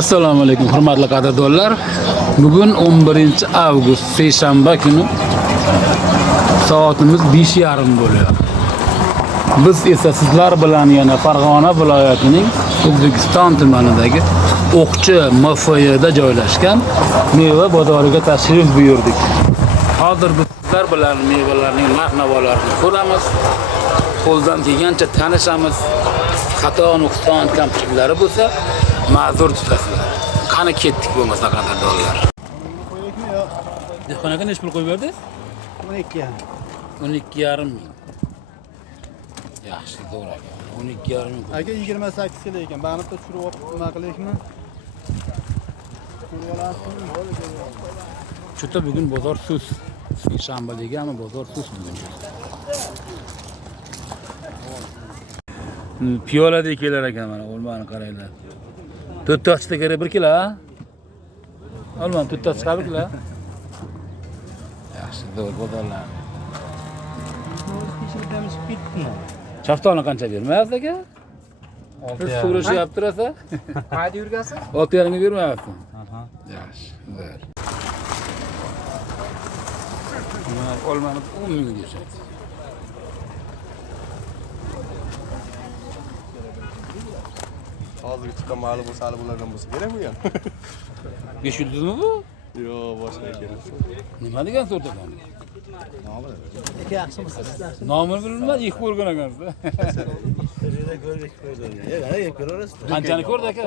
Assalomu alaykum hurmatli qadrdonlar. Bugun 11-avgust seshanba kuni soatimiz 5:30 bo'lıyor. Biz esa sizlar bilan yana Farg'ona viloyatining O'zbekiston tumanidagi O'qchi MFYda joylashgan meva bozoriga tashrif buyurdik. Hozir biz sizlar bilan mevalarning narx-navolarini ko'ramiz. Qo'ldan kelgancha tanishamiz. Xato, nuqson, kamchiliklari bo'lsa ma'zur tutasizlar. Qani ketdik bo'lmasa qadrdonlar. Dehqonaga nech pul qo'yib berdingiz? 12,5 ming. Yaxshi, zo'r aka. 12,5 ming. Aka 28 kilo ekan. Banibda tushirib olib nima qilaylikmi? Chota bugun bozor sus. Seshanba deganmi, bozor sus bugun. Piyoladek kelar ekan mana, olmani qaranglar. 4 tashda kerak 1 kilo, ha? Olmam 4 tash chiqar 1 kilo. Yaxshi, zo'r bozorlar. Chaftoni qancha bermayapsiz aka? 6 so'rashyapti rosa. Qayda yurgasiz? 6,5 ga bermayapsiz. Aha. Yaxshi, zo'r. Mana olmani 10 ming deyapsiz. Hozir chiqqan ma'lum bo'lsa, hali bulardan bo'lsa kerak bu ham. 500 mi bu? Yo'q, boshqa kerak. Nima degan so'rda ekan? Nomi. Aka yaxshimisiz? Nomini bilmayman, yeb ko'rgan ekansiz. Sizda ko'rdik qo'ydim. Yana yeb ko'rasiz. Qanchani ko'rdi aka?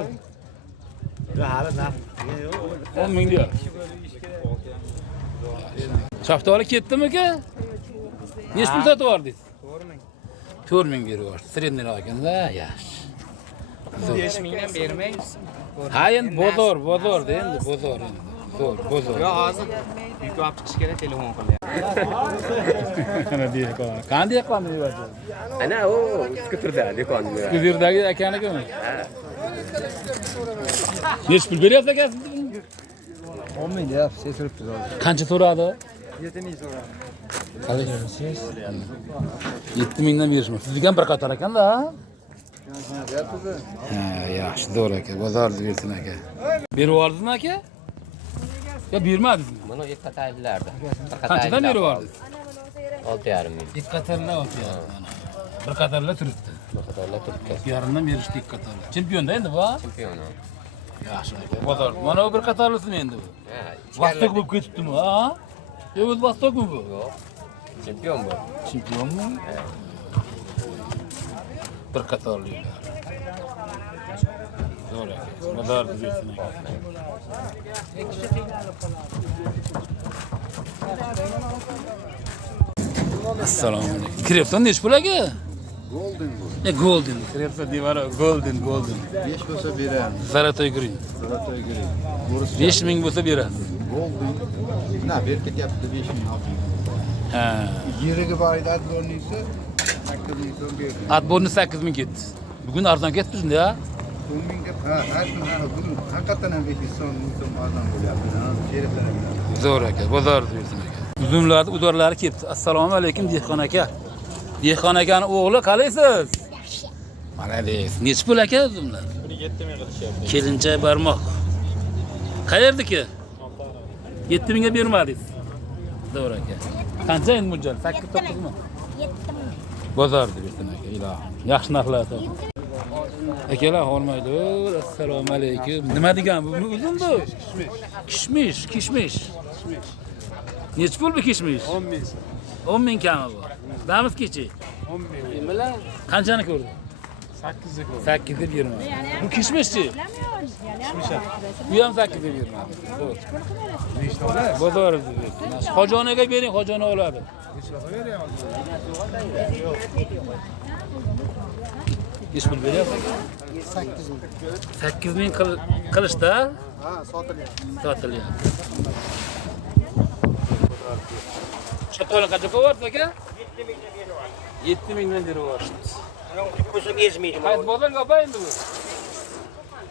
Yo'q, hali narx yo'q. 10 ming deyapti. Shaftoli ketdimi aka? Nech pul sotib yubordingiz? 4 ming. 4 ming berib yubordi. Sredniy ekanda, yaxshi. 5 mingdan bermang. Ha, endi bozor endi, bozor endi. Zo'r, bozor. Yo, hozir yuk olib chiqish kerak, telefon qilyapti. Ana dehqon. Qanday dehqon mevasi? Ana o skuterda do'kon. Skuzdagi akanikimi? Ha. Nech pul beryapsiz aka siz? 10 ming deyapsiz, sekiribdi hozir. Qancha so'radi? 7 ming so'radi. Qalay berasiz? 7 mingdan berishmi? Sizga ham bir qator ekanda, ha? Ha, yaxshi, zo'r aka. Bozorni bersin aka. Berib yubordingizmi aka? Yo, bermadingizmi? Mana ilk qatorlarda. Qanchadan berib yubordingiz? 6,5 ming. İlk qatorlar 6,5. Bir qatorlar turibdi. Bu qatorlar turibdi. Yarımdan berishdi ilk qatorlar. Chempionda endi bu. Chempion. Yaxshi aka. Bozor. Mana bu bir qatorlisimi endi bu? Ha, Vostok bo'lib ketibdimi, ha? Yo, o'z Vostokmi bu? yo'q. Chempion bu. Chempionmi? Bir qatorliklar. Zo'r aka. Bozor bersin aka. Assalomu alaykum. Krepton nech pul aka? Golden bu. Golden. Krepton devara golden. 5 bo'lsa beramiz. Zolotoy green. Zolotoy green. Bo'ris 5 ming bo'lsa berasiz. golden. Na, berketyapti 5 ming, 6 ming. Ha. Yeriga bor edi, adbonisi 8 ming so'm berdi. Atborni 8 ming ketdi. Bugun arzon ketdi shunda, ha? 10 ming deb, har kuni bugun haqiqatan ham 500 so'm arzon bo'lyapti. Sheriflar ham. Zo'r aka, bozorda bersin aka. Uzumlar, udorlari ketdi. Assalomu alaykum dehqon aka. Dehqon akaning o'g'li qalaysiz? Yaxshi. Malades. Nech pul aka uzumlar? 7 ming qilishyapti. Kelincha barmoq. Qayerdiki? 7 mingga bermadingiz. Zo'r aka. Qancha endi mo'ljal? 8-9 mi? 7 ming. Bozorda bersin aka, ilohim. Yaxshi narxlar toping. Akalar hormaydir. Assalomu alaykum. Nima degan bu? Uzun bu? Kishmish. Nech pul bu kishmish? 10 ming. 10 ming kami bu. Damiz kichik. 10 ming. Nimalar? Qanchani ko'rdi? 8 ga ko'rdi. 8 deb bermadi. Bu kishmishchi. Bu ham 8 deb bermadi. Zo'r. Nechta olasiz? Bozorda bersin. Xo'jonaga bering, xojona oladi. Nechta beryapsiz? Nech pul beryapsiz? 8 ming. 8 ming qilishda Ha, sotilyapti. sotilyapti. Sotqani qancha qo'yapsiz aka? 7 mingdan berib yuborishdi. Bo'lsa bezmaydi. Qaysi bozorga opa endi bu?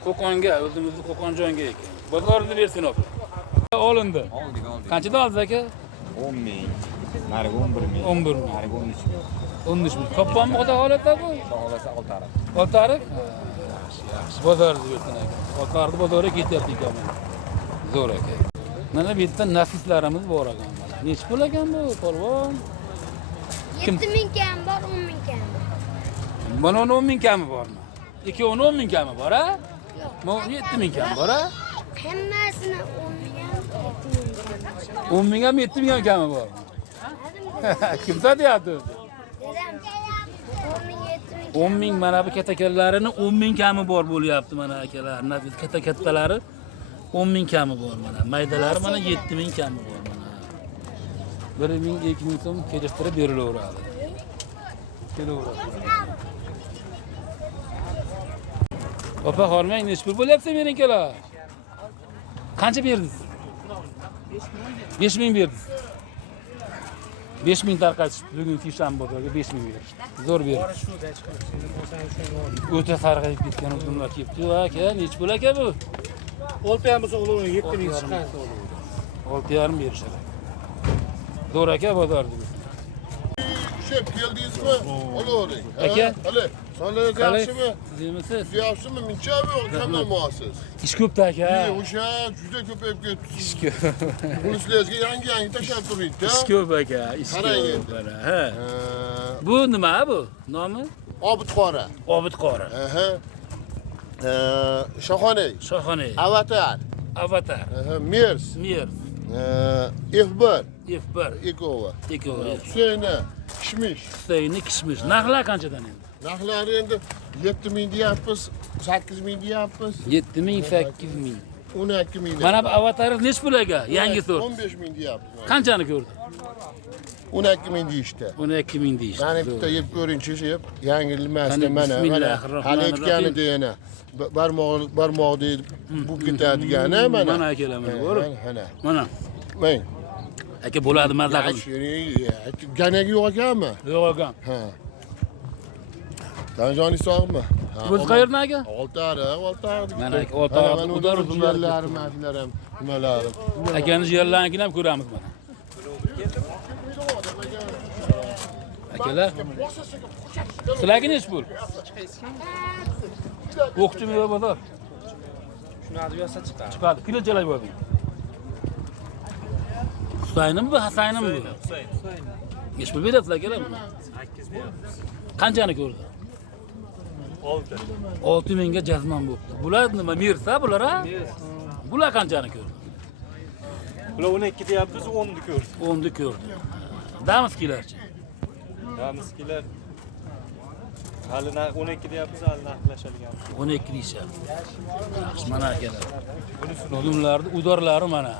Qo'qonga, o'zimizni Qo'qonjonga ekan. Bozorda bersin opa. Olindi. Oldik. Qanchadan oldingiz aka? 10 ming. Nariga 11 ming. 11 ming. Nariga 13 ming. 13 ming. Koppanmi xudo holatda bu? Xohlasa 6 ariq. Oltariq? Yaxshi. Bozorda bersin aka. Otlarni bozorga ketyapti ekan mana. Zo'r ekan. Mana bu yerda nafislarimiz bor ekan mana. Nechta pul ekan bu polvon? 7000 kam bor, 10000 kam bor. Mana 10000 kami bormi? Ikkovini 10000 kami bor, ha? Mana 7000 kam bor, ha? Hammasini 10000 ham, 7000 ham. 10000 ham 7000 ham kami bor. Kim sotyapti? Dedem, 10000, 7000. 10000 mana bu katakallarini 10000 kami bor bo'lyapti mana akalar. Nafis katalari 10000 kami bor mana. Maydalari mana 7000 kami bor mana. 1000 2000 so'm kelishtirib berilaveradi. Kelaveradi. Opa hormang nech pul bo'lyapti meningkilar? Qancha berdingiz? 5000 berdingiz. 5000 tarqatish bugun Kishan bozoriga 5000 berishdi. Zo'r berdi. O'ta sarg'ayib ketgan odamlar kelibdi. Aka, nech pul aka bu? 6,5 bo'lsa o'g'lim 7000 chiqqan. 6,5 berishadi. Zo'r aka bozorda. Şef geldiyizmi? Olavering. Aka. Hali, sonlarınız yaxshimi? Siz emisiz? Yaxshimi? Minchami yo'q, kamdan muasiz. Ish ko'pda aka. O'sha juda ko'payib ketdi. Ish ko'p. Polislarga yangi tashab turibdi. Ish ko'p aka. Ish Qarang ko'p. endi. Mana, ha. Bu nima bu? Nomi? Obid qora. Obid qora. Aha. Shohonay. Shohonay. Avatar. Avatar. Mers. Mir. F1. F1. Ekova. Ekova. Husayna. Kishmish. Husayni kishmish. Narxlar qanchadan endi? Narxlari endi 7000 deyapmiz, 8000 deyapmiz, 7000, 8000. 12000. Mana bu avataringiz nech pul aka? Yangi sort. 15000 deyapmiz. Qanchani ko'rdi? 12000 deyishdi. 12000 deyishdi. Mana bitta yeb ko'ringchi, yeb yangilikmasdan Qani, mana bismillahirrohmanirrohim. hali aytganida yana barmoqni bu ketadigani mana. Mana akalar mana ko'rib. Mana. Mana. Mang. Aka bo'ladi mazza qilib. Ganagi yo'q ekanmi? Yo'q ekan. Ha. Tanjoni sog'mi? O'z qayerdan aka? Oltariq. Mana aka Oltariq udar uzunlari, mashinalari ham, nimalari. Akani yerlaringni ham ko'ramiz mana. Akalar. Sizlarga nech pul? O'qchi meva bozor. Shuni olib yotsa chiqadi. Chiqadi. Kilochalab bo'ldi. Husaynimi bu, Hasanimi bu? Husayn. Nech pul berasizlar akalar buni? 8 beramiz. Qanchani ko'rdi? 6. 6000 ga jazman bo'pti. Bular nima Mirsa bular ha? Bular qanchani ko'rdi? Bular 12 deyapmiz, 10 ni ko'rdi. 10 ni ko'rdi. Damiskilarchi. Damiskilar hali 12 deyapmiz, hali narxlashadigan. 12 deyishyapti. Yaxshi mana akalar. Uzumlarni udorlari mana.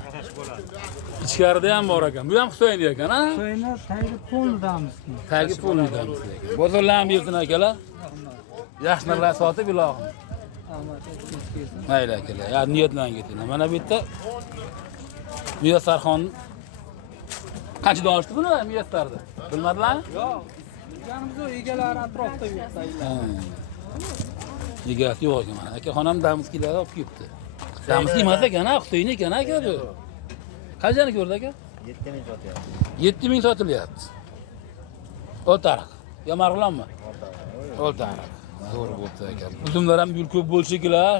Ichkarida ham bor ekan. Bu ham Husayn ekan, ha? So'yna tagi polnidamiz. Tagi polnidamiz ekan. Bozorlarni bersin akalar. Yaxshi narxlar sotib ilohim. Mayli akalar. Ya niyat bilan ketinglar. Mana bu yerda Muyassarxon qanchadan olishdi buni Muyassarni? Bilmadilarmi? Yo'q. Yanimizda egalari atrofda yo'q. Egasi yo'q ekan. Akaxonam damiskilarni olib kelibdi. Damiski emas ekan, ha, Husayn ekan aka bu. Qanchani ko'rdi aka? 7000 sotyapti. 7000 sotilyapti. Oltariq. Yo Marg'ilonmi? Oltariq. Zo'r bo'pti ekan. Uzumlar ham yul ko'p bo'lsa-kilar.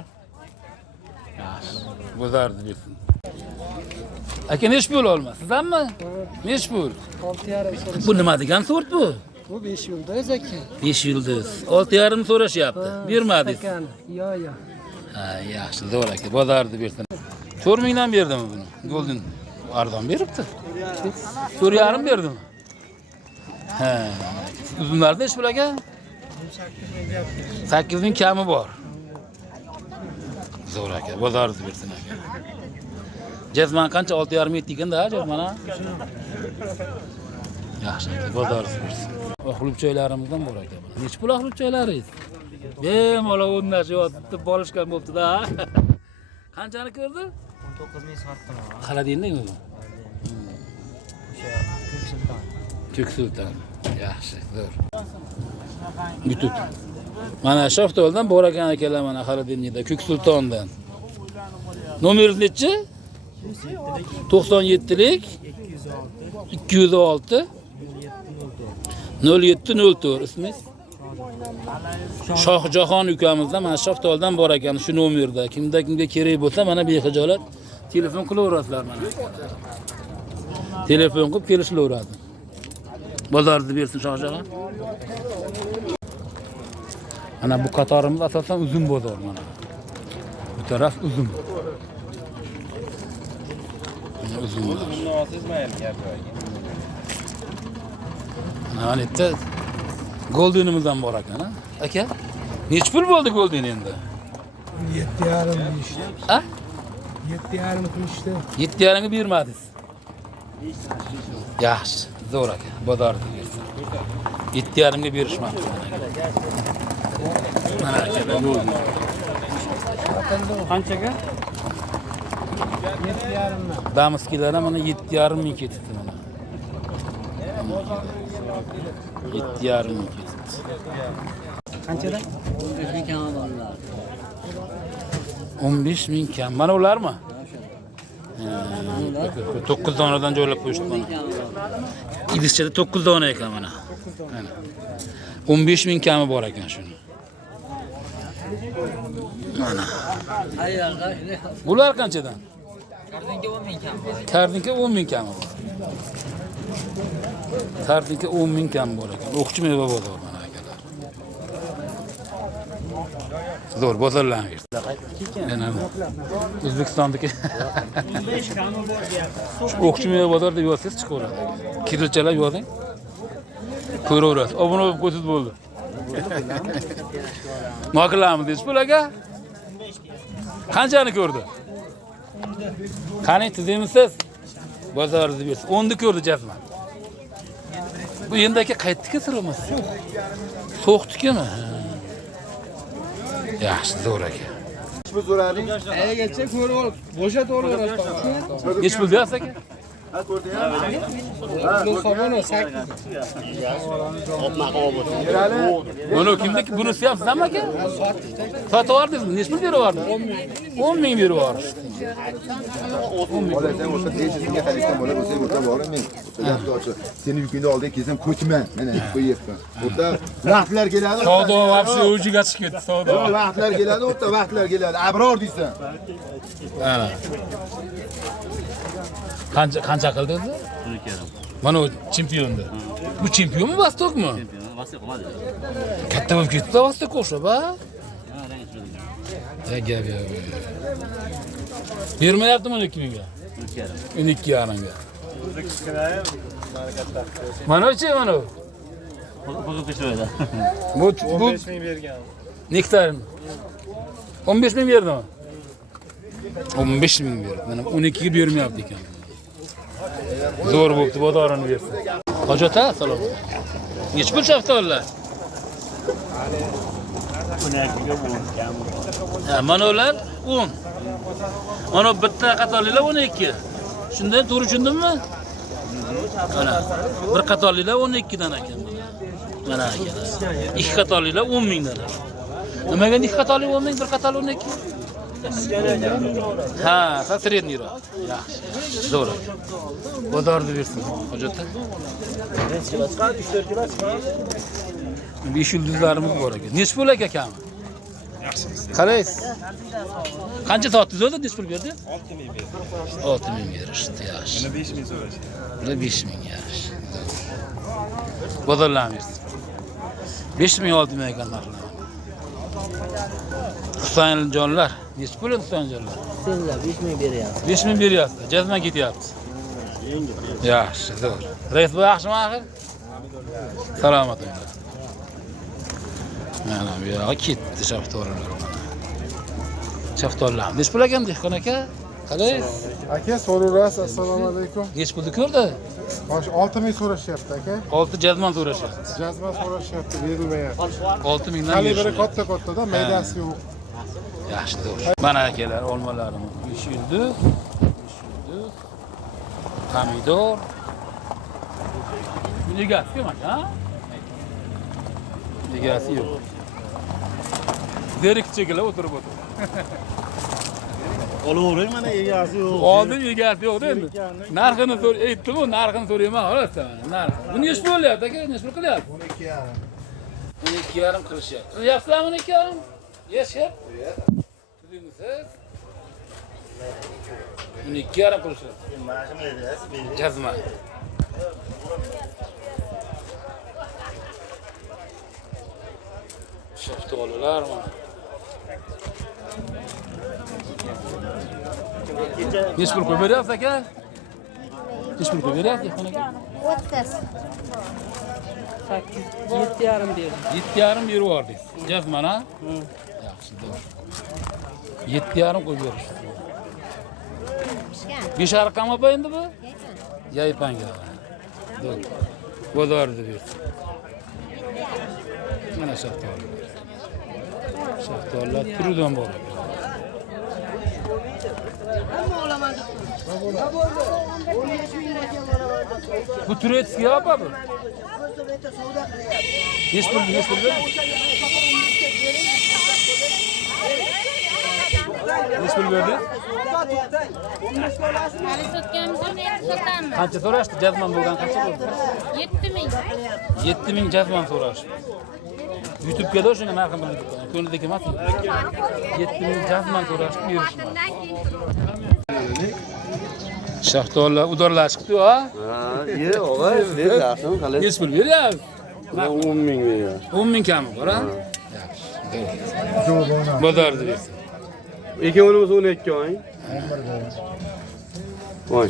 Yaxshi. Bozorda bersin. Aka nech pul olmasiz hammi? Nech pul? 6,5 Bu nima degan sort bu? Bu 5 yulduz ekan. 5 yulduz. 6,5 so'rashyapti. Bermadingiz. Yo. Ha, yaxshi, zo'r aka. Bozorda bersin. 4000 dan berdimi buni? Golden arzon beribdi. 4,5 berdimi? Ha. Uzumlarda nech pul aka? 8000 kami bor. Zo'r aka, bozorda bersin aka. Jazman qancha 6,5 yetdi ekanda, ha, jazman ha? Yaxshi aka, bozorda bersin. Oxlub choylarimizdan bor aka. Nech pul oxlub choylaringiz? Bemalol o'rnashib bolishgan bo'pti-da. Qanchani ko'rdi? 19000 sotdim. Xaladinmi bu? O'sha Ko'ksulton. Ko'ksulton. Yaxshi, zo'r. YouTube. Mana Shaftoldan bor ekan akalar mana Xaladinda Ko'ksultondan. Nomeringiz nechi? 97lik 206 0704 ismingiz? Shohjahon ukamizda mana Shaftoldan bor ekan shu nomerda. Kimda kimga kerak bo'lsa mana behijolat telefon qilaverasizlar mana. Telefon qilib kelishlaveradi. Bozorni bersin Shohjahon. Mana bu qatorimiz asosan uzun bozor mana. Bu taraf uzun. Mana uzun. Mana bitta Goldenimizdan bor ekan, ha? Aka, nech pul bo'ldi Golden endi? 7,5 deyishdi. Ha? 7,5 qilishdi. 7,5 bermadingiz. Yaxshi, zo'r aka, bozorda bersin. 7,5 ga berishmadi. Mana aka, Golden. Qanchaga? 7,5 Damaskilar mana 7,5 ming ketibdi mana. 7,5 ming ketibdi. Qanchada? 15 ming kam. Mana ularmi? 9 donadan joylab qo'yishdi mana. Idishchada 9 dona ekan mana. Mana. 15 ming kami bor ekan shuni. Mana. Bular qanchadan? Kardinga 10 ming kam bor. Kardinga 10 ming kami bor. Kardinga 10 ming kam bor ekan. O'qchi meva bozor mana akalar. Zo'r bozorlangan. Yana O'zbekistondagi 15 kami bor deyapti. O'qchi meva bozor deb yozsangiz chiqaveradi. Kirilchalab yozing. Ko'raverasiz. Obuna bo'lib qo'ysiz bo'ldi. Maqlamiz deb bo'laga? Qanchani ko'rdi? Qani tizimsiz? Bozoringizni bersin. 10 ni ko'rdi jazman. Bu endi aka qaytdiki sirimiz. So'qdikimi? Yaxshi, zo'r aka. Bu so'rading? Aygacha ko'rib ol. Bo'shat o'raverasiz. Nech pul deyapsiz aka? Ha, ko'rdingmi? Hisobini 8. Mana kimniki bunisi ham sizmi aka? Sotib yubordingizmi? Nech pul berib yubordingiz? 10 ming berib yuborishdi. Bola sen o'sha tejisingga qaraysan bola bo'lsa o'ta boring men. O'sha gapni seni yukingni oldiga kelsam ko'chman. Mana qo'yibman. O'ta vaqtlar keladi. Savdo vaqti o'jiga chiqib ketdi savdo. Vaqtlar keladi, o'ta vaqtlar keladi. Abror deysan. Ana. Qancha qildi o'zi? 12,5. Mana u chempionda. Bu chempionmi Vostokmi? Vasiyat qilmadi. Katta bo'lib ketdi Vostok o'xshab, ha? Gap. Bermayaptimi 12 mingga? 12,5 ga. Mana-chi, mana. Qo'yib qo'yishdi. Bu 15 ming bergan. Nektarmi? 15 ming berdimi? 15 ming berdi. Mana 12 ga bermayapti ekan. Zo'r bo'pti, bozorini bersin. Hoji ota, salom. Nech pul shaftollar? 12 ga bo'lgan. Ha, mana ular 10. Mana bitta qatorlilar 12. Shundan to'g'ri tushundimmi? Mana bir qatorlilar 12 dan ekan. Mana akalar. Ikki qatorlilar 10 ming dan. Nimaga ikki qatorli 10 ming, bir qatorli 12? Ha, sredniyroq. Yaxshi. Zo'r. Bozorni bersin, hoji ota. 5 yulduzlarimiz bor ekan. Nech pul aka kami? Yaxshimiz. Qaraysiz. Qancha sotdingiz o'zi? Nech pul berdi? 6 ming berdi. 6 ming berishdi, yaxshi. Mana 5 ming so'rashdi. Mana 5 ming, yaxshi. Bozorlanamiz. 5 ming 6 ming ekan narxlar. Husaynjonlar, nech pul Husaynjonlar? Senlar 5 ming beryapti. 5 ming beryapti. Jazman ketyapti. Yaxshi, zo'r. Rais bu yaxshimi axir? Salomat bo'ling. Mana bu yoqqa ketdi shaftollar mana. Shaftollar. Nech pul ekan dehqon aka? Qalay? Aka, so'raverasiz. Assalomu alaykum. Nech pulni ko'rdi? Xo'sh, 6 ming so'rashyapti aka. 6 jazman so'rashyapti. Jazma so'rashyapti, berilmayapti. 6 mingdan Kalibri katta-kattada, maydasi yo'q. Yaxshi, zo'r. Mana akalar, olmalarimiz. 5 yulduz. Pomidor. Egasi kim aka? Egasi yo'q. Zerikchilar o'tirib o'tir. Olavering mana egasi yo'q. Oldin egasi yo'q endi. Narxini aytdim-ku, narxini so'rayman, xolos. Narx. Bu nech bo'lyapti aka? Nech pul qilyapti? 12,5 qilishyapti. Qilyapsizlarmi 12,5? Yeshib. Tudingsiz. 12,5 qilishyapti. Jazma. Shaftolilar mana. Neç pul qo'yib beryapsiz aka? Neç pul qo'yib beryapsiz xonaga? 30. 8, 7,5 berdim. 7,5 berib yubordingiz. Jazmana? Yaxshi, to'g'ri. 7,5 qo'yib berishdi. Pishgan. 5,5 qamapa endi bu? Yaypanga. To'g'ri. Bozorda bersin. Mana shaftoli. Shaftolilar turidan bor. Bu turetskiy apa bu? Neç pul berdi? Neç pul berdi? Hali sotganimizdan endi sotamiz. Qancha so'rashdi? Jazman bo'lgan qancha bo'ldi? 7,000. 7,000 jazman so'rashdi. YouTube'ga o'shanga narxini bildirib qo'ying. Ko'ngildagi emas. 7,000 jazman so'rashdi, berishmadi. Shaftolilar udorlar chiqdi-ku, ha? Ye, og'ay, siz yaxshimi, qalay? Neç pul beryapsiz? 10,000 bergan. 10,000 kami bor, ha? Yaxshi. Bozorda bersin. Ikkovimiz 12 oy. Voy.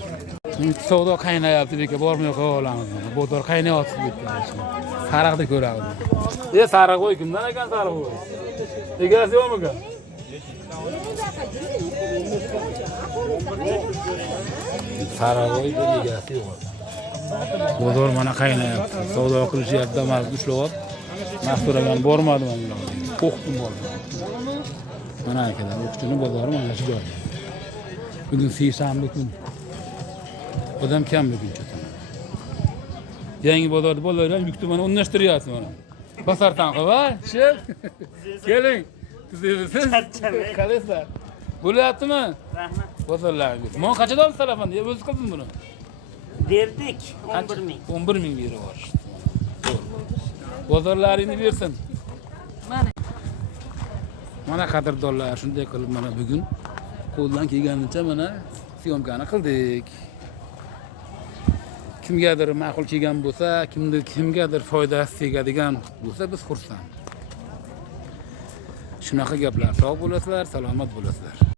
Savdo qaynayapti, beka bormay qolamiz. Bozor qaynayapti deb turishdi. Sariqni ko'ramiz. Sariq qo'y kimdan ekan sariq qo'y? Egasi yo'qmi ekan? Sariq qo'y egasi yo'q. Bozor mana qaynayapti. Savdo qilishyapti, damas ushlab. Masturagan bormadi mana. Qo'rqdim bordi. Mana akalar, o'qituvchining bozori mana shu joyda. Bugun seshanba kun. Odam kam bugun cho'ta. Yangi bozorda bolalar yukni mana o'rnashtiryapti mana. Basardan qilib, shef. Keling. Siz qalasizlar. Bo'lyaptimi? Rahmat. Bozorlarga. Men qancha olib salaman deb o'zi qildim buni. Berdik 11,000. 11,000 berib yuborishdi. Bozorlaringni bersin. Mana qadrdonlar, shunday qilib mana bugun qo'ldan kelganicha mana syomkani qildik. Kimgadir ma'qul kelgan bo'lsa, kimgadir foydasi tegadigan bo'lsa, biz xursand. Shunaqa gaplar. Sog' bo'lasizlar, salomat bo'lasizlar.